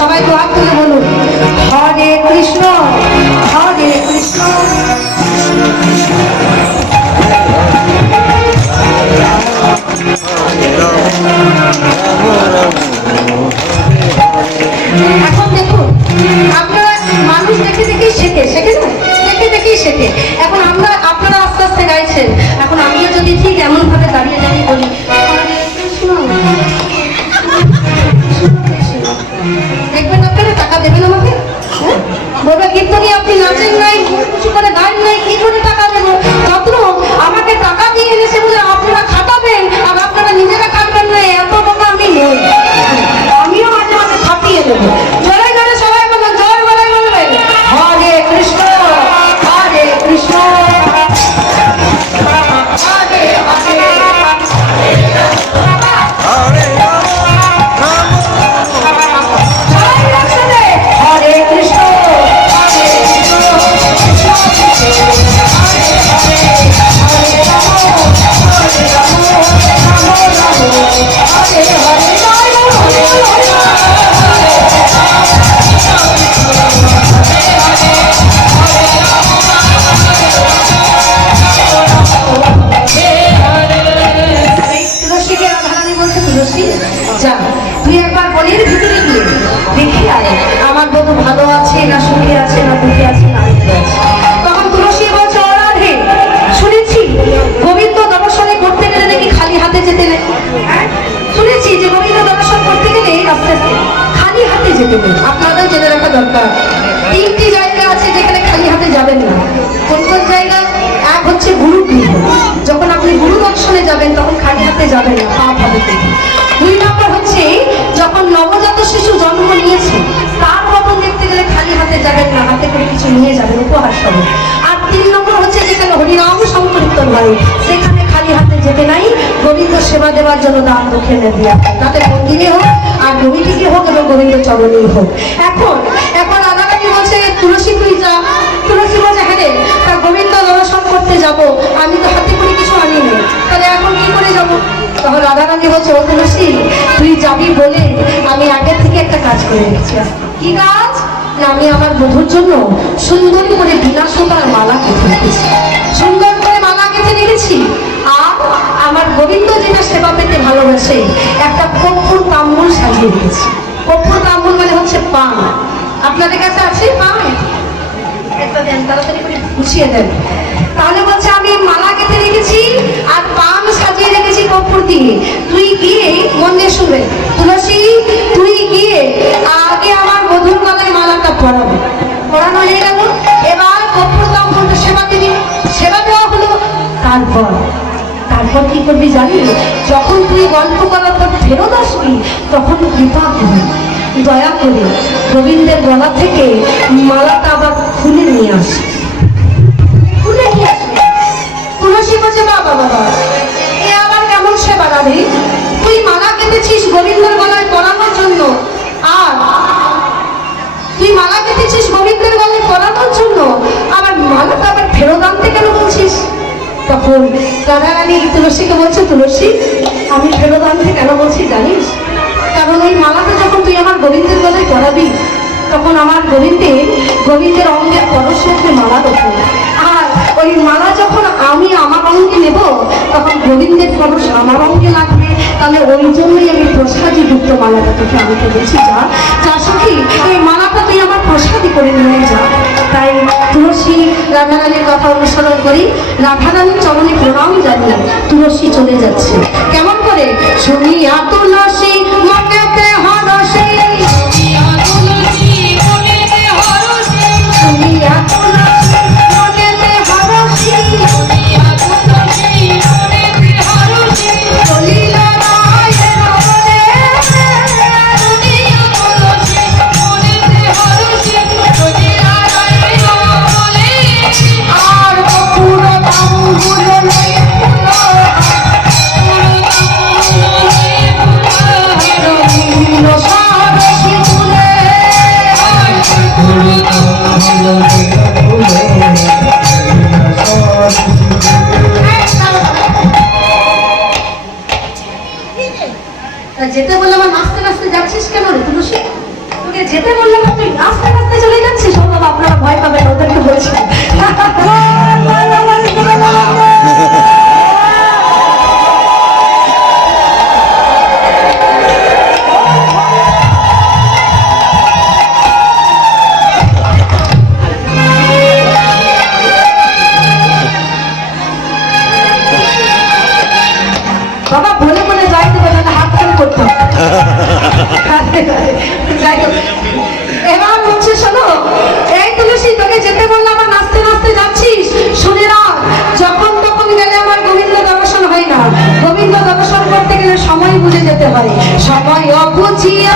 সবাই তো হাত তুলে বলুন, হরে কৃষ্ণ হরে কৃষ্ণ। এখন দেখুন, আপনারা মানুষ দেখে দেখেই শেখে, শেখে না, দেখে দেখেই শেখে। এখন আপনারা আস্তে আস্তে গাইছেন, এখন আমিও যদি ঠিক এমন ভাবে দাঁড়িয়ে দাঁড়িয়ে বলি হরে কৃষ্ণ, দেখবেন আপনারা টাকা দেবেন আমাকে? বলবে কীর্তনী আপনি নাচেন নাই, কিছু করে গান নাই, কি করে টাকা দেবো? যত্ন আমাকে টাকা দিয়ে এনেছে বলে আপনারা খাটাবেন আর আপনারা নিজেরা খাটবেন না, এত টাকা আমি নেই। আমিও মাঝে মাঝে ছাপিয়ে দেবো। জয় জয় সবাই বলবেন, জয় বলাই বলবেন হরে কৃষ্ণ হরে কৃষ্ণ হরে হরে হরে কৃষ্ণ হরে কৃষ্ণ কৃষ্ণ কৃষ্ণ দরকার। তিনটি জায়গা আছে যেখানে খালি হাতে যাবেন না। কোন কোন জায়গা? এক হচ্ছে গুরুগৃহ, যখন আপনি গুরু দর্শনে যাবেন তখন খালি হাতে যাবেন না, পাপ হবে। দুই নম্বর হচ্ছে যখন নবজাত শিশু জন্ম নিয়েছে তার মতন দেখতে গেলে খালি হাতে যাবেন না, হাতে করে কিছু নিয়ে যাবেন উপহার স্বরূপ। আর তিন নম্বর হচ্ছে যেখানে হরিনাম সংকীর্তন হয় সেখানে খালি হাতে যেতে নাই, গোবিন্দ সেবা দেওয়ার জন্য দান দক্ষিণে দিয়ে তাতে মন্দিরে হোক আর নবীটিকে হোক এবং গোবিন্দ চরণেই হোক। এখন এখন রাধারানী বলছে তুলসী তুই যা। তুলসী বলছে হ্যাঁ রে, তা গোবিন্দ দর্শন করতে যাব, আমি তো হাতে করে কিছু আনিনি, তাহলে এখন কি করে যাব? তখন রাধারানী বলছে ও তুলসী তুই যাবি বলে আমি আগের থেকে একটা কাজ করে রেখেছি। কি কাজ? না আমি আমার বধূর জন্য সুন্দর করে বিনা সুতার মালা কেটে রেখেছি, সুন্দর করে মালা কেটে রেখেছি। আর আমার গোবিন্দ যেটা সেবা পেতে ভালোবাসে একটা কর্পূর তাম্বুল সাজিয়ে রেখেছি। কর্পূর তাম্বুল মানে হচ্ছে পান। আপনাদের কাছে আছে পান? একটা দেন, তাড়াতাড়ি করে গুছিয়ে দেন। তাহলে বলছে আমি মালা কেটে রেখেছি আর পান সাজিয়ে রেখেছি কর্পূর দিয়ে। তুই গিয়ে মন দিয়ে শুনবে, তুলসী তুই গিয়ে আগে আমার বধূর গলায় মালাটা পরাবে। পরানো হয়ে গেল, এবার কর্পূর তাম্বুলটা সেবা দিবি। সেবা দেওয়া হলো। তারপর তারপর কি করবি জানি? যখন তুই গল্প করার পর ফেরত আসবি তখন কৃপা করবি, দয়া করে গোবিন্দের গলা থেকে মালাটা আবার খুলে নিয়ে আসি। খুলে নিয়ে আসবি। তুলসী বলছে বাবা বাবা এ আবার কেমন সেবা রাধি? তুই মালা কেটেছিস গোবিন্দের গলায় পরানোর জন্য, আর তুই মালা কেটেছিস গোবিন্দের গলায় পরানোর জন্য, আবার মালাটা আবার ফেরত আনতে কেন বলছিস? তখন রাধারানী তুলসীকে বলছে তুলসী আমি ফেরত আনতে কেন বলছি জানিস? কারণ ওই মালাটা যখন তুই আমার গোবিন্দের গলায় পরাবি তখন আমার গোবিন্দের অঙ্গের পরশে মালা দেবো, আর ওই মালা যখন আমি আমার অঙ্গে নেব তখন গোবিন্দের পরশ আমার অঙ্গে লাগবে। তাহলে ওই জন্যই আমি প্রসাদী যুক্ত মালাটা তোকে আনতে বলছি। যা যা সখী এই মালাটা তুই আমার প্রসাদী করে নিয়ে যা। তাই তুলসী রাধারানীর কথা অনুসরণ করি, রাধারানীর চরণে প্রণাম জানিয়ে তুলসী চলে যাচ্ছে। কেমন করে? শুনিয়া তুলসী মনেতে হরষে, শুনিয়া তুলসী মনেতে হরষে, চলিল রায়ের বনে, আর কপুর তাম্বুল লয়ে রবীন্দ্র সারসী তুলে, যেতে বললাম নাচতে নাচতে যাচ্ছিস কেন রে তুলসী? তোকে যেতে বললাম তুই নাচতে নাচতে চলে যাচ্ছিস। ও বাবা আপনারা ভয় পাবেন, ওদেরকে বলছি। বাবা বলে বলে যাই তো বলে হাত ফেল করতাম। এবার হচ্ছে শোনো, এই তুলসী তোকে যেতে বললাম আমার নাচতে নাচতে যাচ্ছিস, শুনে রাখ যখন তখন গেলে আমার গোবিন্দ দর্শন হয় না। গোবিন্দ দর্শন করতে গেলে সময় বুঝে যেতে হয়। সময় অবুঝিয়া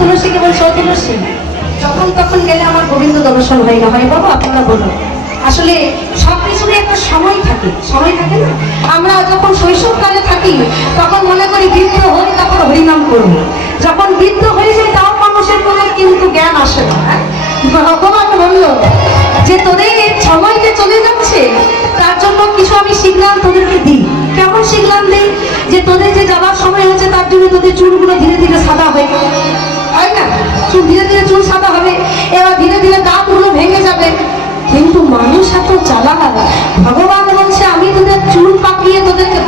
তুলসীকে বলছে, ও তুলসী, যখন তখন গেলে আমার গোবিন্দ দর্শন হয় না। হয় বাবা, আপনারা বলুন। আসলে সবকিছুরই একটা সময় থাকে, সময় থাকে না? আমরা যখন শৈশবকালে থাকি তখন মনে করি বৃদ্ধ হয়ে তারপর হরিনাম করবো। যখন বৃদ্ধ হয়ে যায় তাও মানুষের কোনো কিন্তু জ্ঞান আসে না। হ্যাঁ, ভগবান বলল যে তোদের সময় যে চলে যাচ্ছে তার জন্য কিছু আমি সিগন্যাল তোদেরকে দিই। কেমন সিগন্যাল দিই? যে তোদের যে যাওয়ার সময় হয়েছে তার জন্য তোদের চুলগুলো ধীরে ধীরে সাদা হয়ে হয় না? চুল ধীরে ধীরে চুল সাদা হবে, এবার ধীরে ধীরে দাঁতগুলো ভেঙে যাবে। কিন্তু মানুষ এত চালাক, ভগবান বলছে আমি তোদের চুল পাকিয়ে তোদেরকে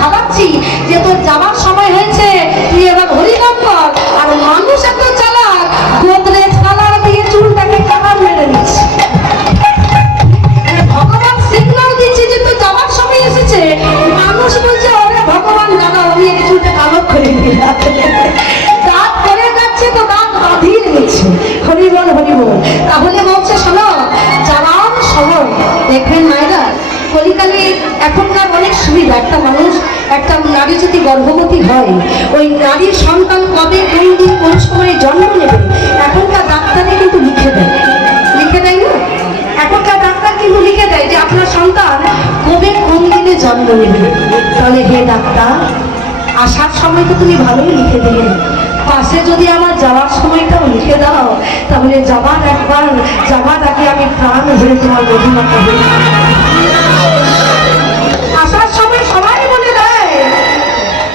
ভাবাচ্ছি যে তোর যাওয়ার সময় হয়েছে, তুই এবার হরিনাম কর। আর মানুষ এত চালাক, গোদরেজ কালার দিয়ে চুলটাকে কালার মেরে নিচ্ছে। ভগবান সিগন্যাল দিচ্ছে যে তোর যাওয়ার সময় এসেছে, মানুষ বলছে ওরে ভগবান দাদা আমি এই চুলটা কালো করে দিলাম। দাঁত করে যাচ্ছে তো দাঁত বাঁধিয়ে নিচ্ছে। হরি বল হরি বল। তাহলে বলছে শোনো, যাওয়ার সময় দেখবেন মায়েরা, কলিকালে এখনকার অনেক সুবিধা। একটা মানুষ, একটা নারী যদি গর্ভবতী হয়, ওই নারীর সন্তান কবে কোন দিন কোন সময়ে জন্ম নেবে এখনকার ডাক্তারে কিন্তু লিখে দেয়। লিখে দেয় না? এখনকার ডাক্তার কিন্তু লিখে দেয় যে আপনার সন্তান কবে কোন দিনে জন্ম নেবে। তাহলে হে ডাক্তার, আসার সময় তো তুমি ভালোই লিখে দিলে, পাশে যদি আমার যাওয়ার সময়টাও লিখে দাও, তাহলে যাবার আগে আমি প্রাণ ধরে তোমার মহিমা করবো। আসার সময় সবাই বলে দেয়,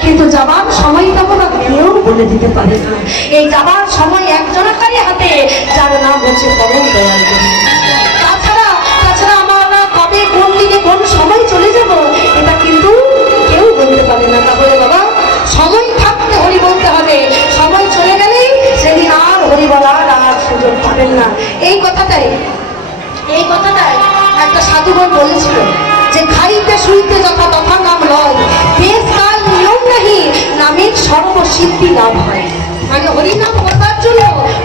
কিন্তু যাবার সময়টা কোনো কেউ বলে দিতে পারে না। এই যাবার সময় একজনকারই হাতে, যার নাম হচ্ছে পরম দয়াল। তাছাড়া আমরা কবে কোন দিকে কোন সময় চলে যাব এটা কিন্তু কেউ বলতে পারে না। তাহলে বাবা, সময় থাকতে হরি বলতে হবে, সময় চলে গেলেই সেদিন আর হরি বলার আর সুযোগ পাবেন না। এই কথাটাই একটা সাধুগণ বলেছিল যে খাইতে শুইতে যথা তথা নাম লয়, দেশ কাল নিয়ম নাহি, নামের সর্বসিদ্ধি লাভ হয়। মানে হরিনাম করবার জন্য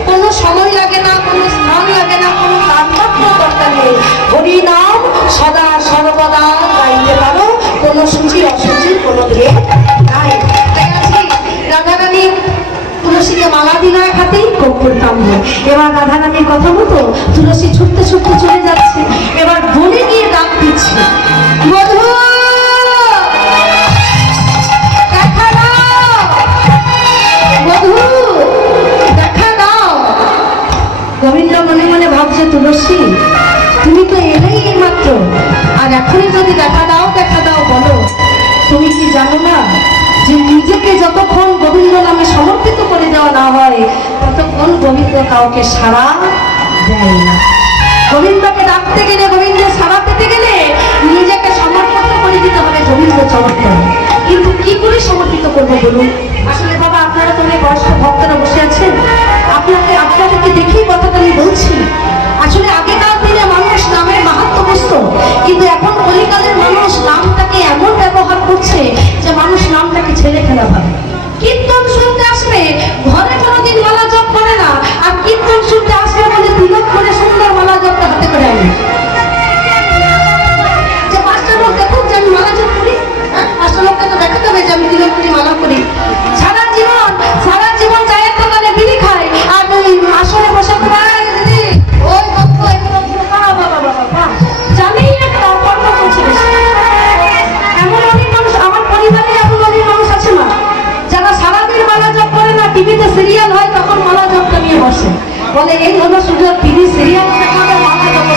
কোনো সময় লাগে না, কোনো স্থান লাগে না, কোনো তাৎপর্য দরকার নেই। হরিনাম সদা সর্বদা গাইতে পারো, কোনো সূচি অসুচির কোনো ভেদ নাই। রাধারানী তুলসীকে মালা দিল এক হাতেই, কর্পূর তাম্র। এবার রাধারানীর কথা মতো তুলসী ছুটতে ছুটতে চলে যাচ্ছে। এবার বনে গিয়ে ডাক দিচ্ছে, মধু দেখা দাও, মধু দেখা দাও। গোবিন্দ মনে মনে ভাবছে, তুলসী তুমি তো এলেই মাত্র, আর এখনই যদি দেখা দাও বলো, তুমি কি জানো না যে নিজেকে যতক্ষণ গোবিন্দ নামে সমর্পিত করে দেওয়া না হয় ততক্ষণ গোবিন্দ কাউকে সাড়া দেয় না। গোবিন্দকে ডাকতে গেলে, গোবিন্দের সাড়া পেতে গেলে নিজেকে সমর্পিত করে দিতে হবে গোবিন্দ চরণে। কিন্তু কি করে সমর্পিত করবো বলুন? আসলে বাবা, আপনারা তো অনেক বয়স্ক ভক্তরা বসে আছেন, আপনাদেরকে দেখেই কথাটা আমি বলছি। আসলে আগেকার দিনে মানুষ নামের মাহাত্ম্য বুঝত, কিন্তু এখন কলিকালের মানুষ নামটাকে এমন ব্যবহার করছে যে মানুষ নামটাকে ছেড়ে ফেলা ভাবে। কীর্তন শুনতে আসবে, ঘরে কোনোদিন মালা জপ করে না, আর কীর্তন শুনতে আসবে বলে তিলক করে সুন্দর মালা জপটা হাতে করে আনে। যে পাঁচটা লোক দেখুক যে আমি মালা জপ করি, পাঁচটা লোককে তো দেখাতে হবে যে আমি তিলক করে মালা করি। সারা জীবন চায়ের দোকানে বিড়ি খায়, আর ওই আসলে বসে ওই জানেই একটা অপর্ণ করছে। এমন অনেক মানুষ আমার পরিবারে, এমন অনেক মানুষ আছে না যারা সারাদিন মালা জপ করে না, টিভিতে সিরিয়াল হয় তখন মালা জপটা নিয়ে বসে, বলে এই হলো সুযোগ, টিভি সিরিয়াল দেখাবে মালা জপ।